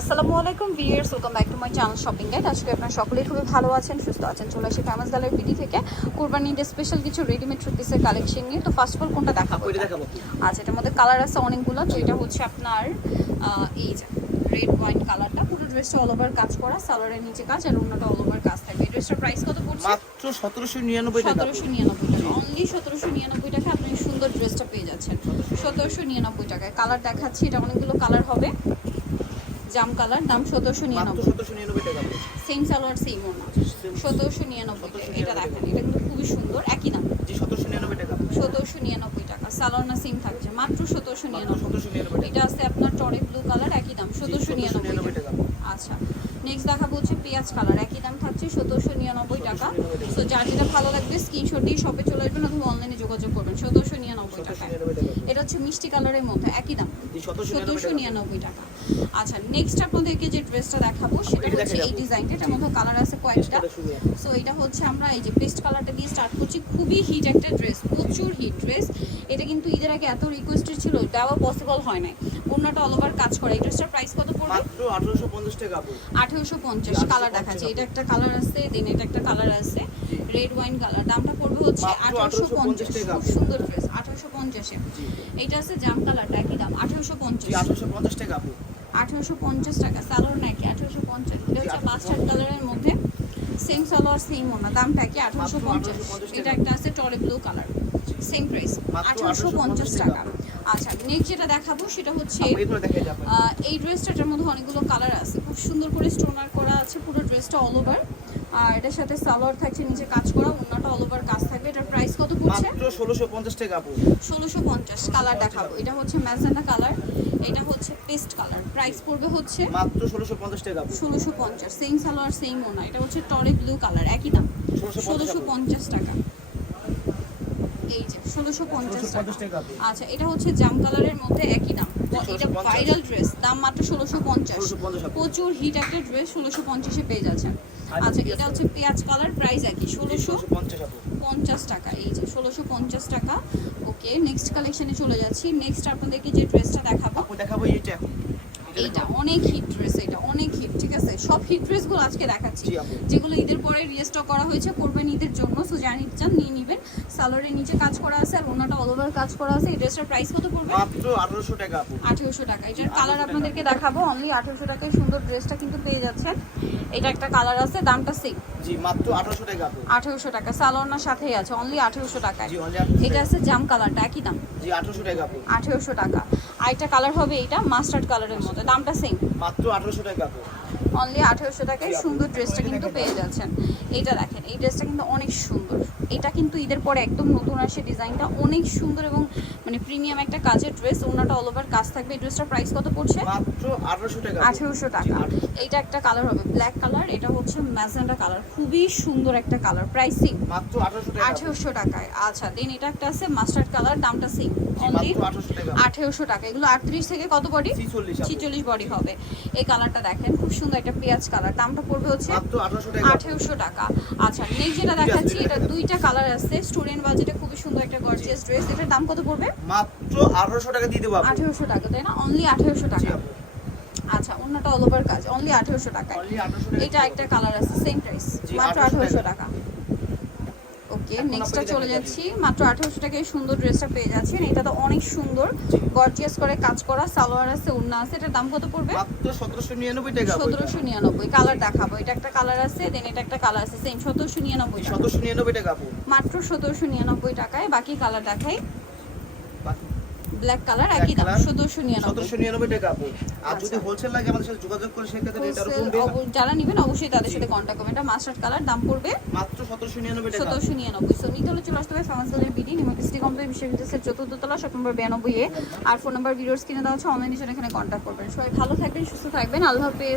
আসসালামু আলাইকুম viewers welcome back to my channel shopping guide আজকে আপনারা সকলেই খুবই ভালো আছেন সুস্থ আছেন চলে আসি ফেমাস গালের বিডি থেকে। কুরবানি ঈদের স্পেশাল কিছু রেডিমেড থ্রি পিসের কালেকশন নিয়ে। তো ফার্স্ট অফ অল কোনটা দেখাবো? আচ্ছা এটার মধ্যে কালার আছে অনেকগুলো তো এটা হচ্ছে আপনার এই যে রেড ওয়াইন কালারটা পুরো ড্রেসটা অল ওভার কাজ করা সালোয়ারের নিচে কাজ আর অন্যটা অল ওভার কাজ থাকবে। এই ড্রেসটার প্রাইস কত পড়ছে? মাত্র সতেরোশো নিরানব্বই টাকা। সতেরোশো নিরানব্বই টাকা। অনলি সতেরোশো নিরানব্বই টাকা আপনি সুন্দর ড্রেসটা পেয়ে যাচ্ছেন। সতেরোশো নিরানব্বই টাকায়। কালার দেখাচ্ছি এটা অনেকগুলো কালার হবে। জাম কালার দাম সতেরোশো নিরানব্বই। সেম সালোয়ার সেম ওনা সতেরোশো নিরানব্বই টাকা। এটা দেখেন এটা কিন্তু খুবই সুন্দর একই দাম। সতেরোশো নিরানব্বই টাকা। সতেরোশো নিরানব্বই টাকা। সালোয়ার না সেম থাকছে। মাত্র সতেরোশো নিরানব্বই। এটা আছে আপনার টরে ব্লু কালার একই দাম। সতেরোশো নিরানব্বই আচ্ছা। নেক্সট দেখাবো হচ্ছে পেঁয়াজ কালার একই দাম থাকছে সতেরোশো নিরানব্বই টাকা। 1799 সো যার যেটা ভালো লাগবে স্ক্রিনশট দিয়ে শপে চলে আসবেন অথবা অনলাইনে যোগাযোগ করবেন। সতেরোশো নিরানব্বই টাকা এটা হচ্ছে মিষ্টি কালারের মধ্যে একই দাম। সতেরোশো নিরানব্বই টাকা। আচ্ছা নেক্সট আপনাদেরকে যে ড্রেসটা দেখাবো সেটা হচ্ছে এই ডিজাইনটা এটার মধ্যে কালার আছে কয়েকটা। সো এটা হচ্ছে আমরা এই যে পেস্ট কালারটা দিয়ে স্টার্ট করছি। খুবই হিট একটা ড্রেস প্রচুর হিট ড্রেস এটা কিন্তু ঈদের আগে এত রিকোয়েস্টেড ছিল দেওয়া পসিবল হয় নাই। অন্যটা অল ওভার কাজ করে। এই ড্রেসটার প্রাইস কত পড়বে? মাত্র আঠারোশো পঞ্চাশ টাকা আপু। আঠেরোশো পঞ্চাশ কালার দেখাচ্ছে। এটা একটা কালার আছে দেন এটা একটা কালার আছে। রেড ওয়াইন কালার দামটা পড়বে হচ্ছে আঠারোশো পঞ্চাশ খুব সুন্দর ড্রেস আঠারোশো পঞ্চাশে। এটা আছে জাম কালারটা একই দাম আঠারোশো পঞ্চাশ। আঠারোশো পঞ্চাশ টাকা আঠারোশো পঞ্চাশ টাকা সালোয়ার নাকি আঠারোশো পঞ্চাশ। এটা হচ্ছে মাস্টার্ড কালারের মধ্যে। সেম সালোয়ার সেম ওনা দামটা কি আঠারোশো পঞ্চাশ। এটা একটা আছে টরে ব্লু কালার সেম প্রাইস আঠারোশো পঞ্চাশ টাকা। আচ্ছা নেক্সট যেটা দেখাবো সেটা হচ্ছে এই ড্রেসটার মধ্যে অনেকগুলো কালার আছে। খুব সুন্দর করে স্টোনার করা আছে পুরো ড্রেসটা অল ওভার আর এটার সাথে সালোয়ার থাকছে নিচে কাজ করা অন্যটা অল ওভার কাজ থাকবে। এটার প্রাইস কত পড়ছে? মাত্র ষোলোশো পঞ্চাশ টাকা আপু। ষোলোশো পঞ্চাশ কালার দেখাবো। এটা হচ্ছে ম্যাজেন্ডা কালার এটা হচ্ছে পেস্ট কালার প্রাইস পড়বে হচ্ছে মাত্র ষোলোশো পঞ্চাশ টাকা আপু। ষোলোশো পঞ্চাশ সেম সালোয়ার সেম ওনা এটা হচ্ছে টরে ব্লু কালার একই দাম। ষোলোশো ষোলোশো পঞ্চাশ টাকা। এই যে ষোলোশো পঞ্চাশ টাকা। আচ্ছা এটা হচ্ছে জাম কালারের মধ্যে একই দাম এটা ভাইরাল ড্রেস দাম মাত্র ষোলোশো পঞ্চাশ। প্রচুর হিট একটা ড্রেস ষোলোশো পঞ্চাশে পেয়ে যাচ্ছেন। আচ্ছা এটা হচ্ছে পেঁয়াজ কালার প্রাইস একই। ষোলোশো পঞ্চাশ টাকা। এই যে ষোলোশো পঞ্চাশ টাকা। ওকে নেক্সট কালেকশনে চলে যাচ্ছি। নেক্সট আপনাদেরকে যে ড্রেসটা দেখাবো। দেখাবো এইটা এখন। এইটা অনেক হিট ড্রেস এটা অনেক হিট ঠিক আছে? সব হিট ড্রেসগুলো আজকে দেখাচ্ছি। যেগুলো ঈদের পরে রিস্টক করা হয়েছে করবেন ঈদের জন্য। সো নিতে চান নিয়ে নেবেন। সালোয়ারের নিচে কাজ করা আছে আর ওনাটা অল ওভার কাজ করা আছে। এই ড্রেসটার প্রাইস কত পড়বে? মাত্র আঠারোশো টাকা আপু আঠেরোশো টাকা। এটার কালার আপনাদেরকে দেখাবো। অনলি আঠেরোশো টাকায় সুন্দর ড্রেসটা কিন্তু পেয়ে যাচ্ছেন। এটা একটা কালার আছে দামটা সেম জি মাত্র আঠারোশো টাকা আপু আঠেরোশো টাকা। সালোয়ার সাথেই আছে। অনলি আঠেরোশো টাকায়। জি অনলি এটা আছে জাম কালারটা একই দাম। জি আঠারোশো টাকা আপু আঠেরোশো টাকা। আর একটা কালার হবে এটা মাস্টার্ড কালারের মতো দামটা সেম মাত্র আঠারোশো টাকা অনলি আঠেরোশো টাকায় সুন্দর ড্রেসটা কিন্তু পেয়ে যাচ্ছেন। এইটা দেখেন এই ড্রেসটা কিন্তু অনেক সুন্দর। এটা কিন্তু ঈদের পরে একদম নতুন আসে ডিজাইনটা অনেক সুন্দর এবং মানে প্রিমিয়াম একটা কাজের ড্রেস ওনাটা অল ওভার কাজ থাকবে। এই ড্রেসটার প্রাইস কত পড়ছে? আঠারোশো টাকা। এইটা একটা কালার হবে ব্ল্যাক কালার এটা হচ্ছে ম্যাজেন্ডা কালার খুবই সুন্দর একটা কালার প্রাইসিং আঠারোশো টাকায়। আচ্ছা দেন এটা একটা আছে মাস্টার্ড কালার দামটা সেম অনলি আঠারোশো টাকা। এগুলো আটত্রিশ থেকে কত বডি ছিচল্লিশ বডি হবে। এই কালারটা দেখেন খুব সুন্দর একটা পেঁয়াজ কালার। দামটা পড়বে হচ্ছে আঠারোশো টাকা। আচ্ছা নেক্সট যেটা দেখাচ্ছি এটা দুইটা কালার আছে। স্টুডেন্ট বাজেটে খুবই সুন্দর একটা গর্জিয়াস ড্রেস এটার দাম কত পড়বে? মাত্র আঠারোশো টাকা দিয়ে দেবো। আঠেরোশো টাকা তাই না? অনলি আঠেরোশো টাকা। আচ্ছা অন্যটা অল ওভার কাজ। অনলি আঠেরোশো টাকায়। Only 1800 টাকা। এটা একটা কালার আছে সেম প্রাইস মাত্র 1800 আঠেরোশো টাকা। ওকে নেক্সটটা চলে যাচ্ছি। মাত্র আঠেরোশো টাকায় সুন্দর ড্রেসটা পেয়ে যাচ্ছেন। এটা তো অনেক সুন্দর। গর্জিয়াস করে কাজ করা সালোয়ার আছে উন্না আছে। এটার দাম কত পড়বে? মাত্র সতেরোশো নিরানব্বই টাকা আপু এটা। সতেরোশো নিরানব্বই। কালার দেখাবো। এটা একটা কালার আছে দেন এটা একটা কালার আছে। সেম সতেরোশো নিরানব্বই টাকা। সতেরোশো নিরানব্বই টাকা মাত্র সতেরোশো নিরানব্বই টাকায়। বাকি কালার দেখাই। ব্ল্যাক কালার একই দাম color, সতেরোশো নিরানব্বই। সতেরোশো নিরানব্বই টাকা আপু। আর যদি আচ্ছা। হোলসেল লাগে আমাদের সাথে যোগাযোগ করে সেক্ষেত্রে রেট আরও Wholesale কমবে। যারা নেবেন অবশ্যই তাদের সাথে কন্ট্যাক্ট করবেন। এটা মাস্টার্ড কালার দাম পড়বে মাত্র সতেরোশো নিরানব্বই টাকা। সতেরোশো নিরানব্বই। সো নিতে হলে চলে আসতে হবে ফেমাস গলের বিডি কমপ্লেক্স বিশ্ববিদ্যালয়ের চতুর্থ তলা শপ নম্বর বিরানব্বই এ আর ফোন নাম্বার ভিডিওস কিনে দেওয়া আছে অনলাইনে এখানে কন্ট্যাক্ট করবেন। সবাই ভালো থাকবেন সুস্থ থাকবেন। আল্লাহ হাফেজ।